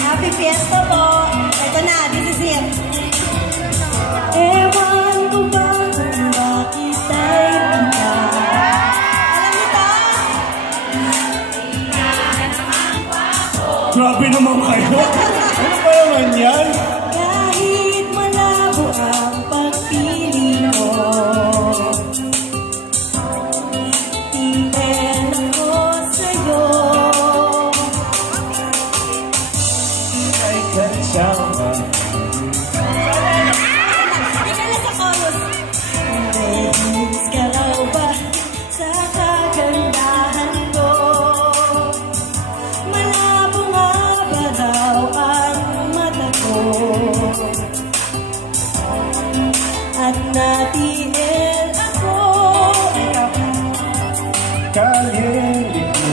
Happy Fiesta po. Ito na, this is it. Ewan ko ba kung bakit ay kita? Alam mo ito? Grabe naman kayo. Ano ba naman yan? Kahit malabo ang pagpili ko, tingin ako sa'yo. Ay kansyawa. Ikala sa chorus. Ready ka raw ba sa kagandahan ko? Malabo nga ba raw ang mata ko? At natinil ako. Kaliko-liko,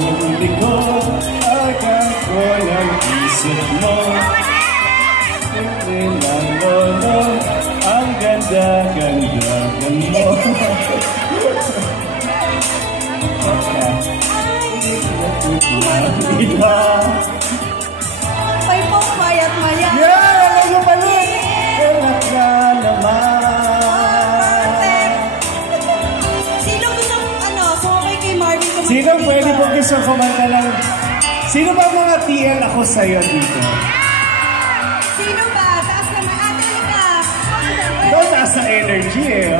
agad ko ng isip mo. Hindi lang lolo, ang ganda-gandagan mo. Iba. Ay po, mayat-mayat. Yeah, ano pa rin? Enak na naman. Sino gusto sumabay kay Marvin? Sino pwede po gusto kumanta lang? Sino ba mga TL ako sa'yo dito? Sino ba? Taas naman. Ate ka. Ito, taas na energy eh.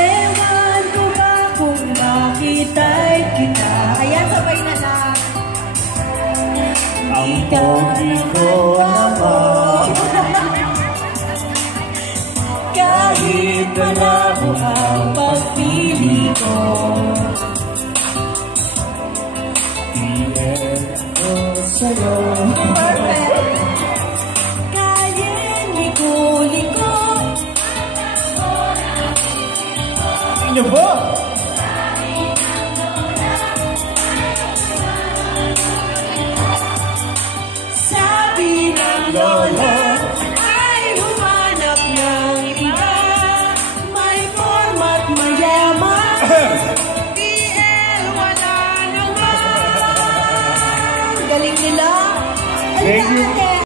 Ewan ko ba kung bakit ay kita? Ayan, sabay na lang. Ang pogi ko naman. Kahit malabo ang pagpili ko, TL ko sa'yo. perfect. Kahit liko-liko, Ano ba? sabi ng lolo ay humanap ng iba. May format mayaman. TL wala naman. Galing nila. Thank you.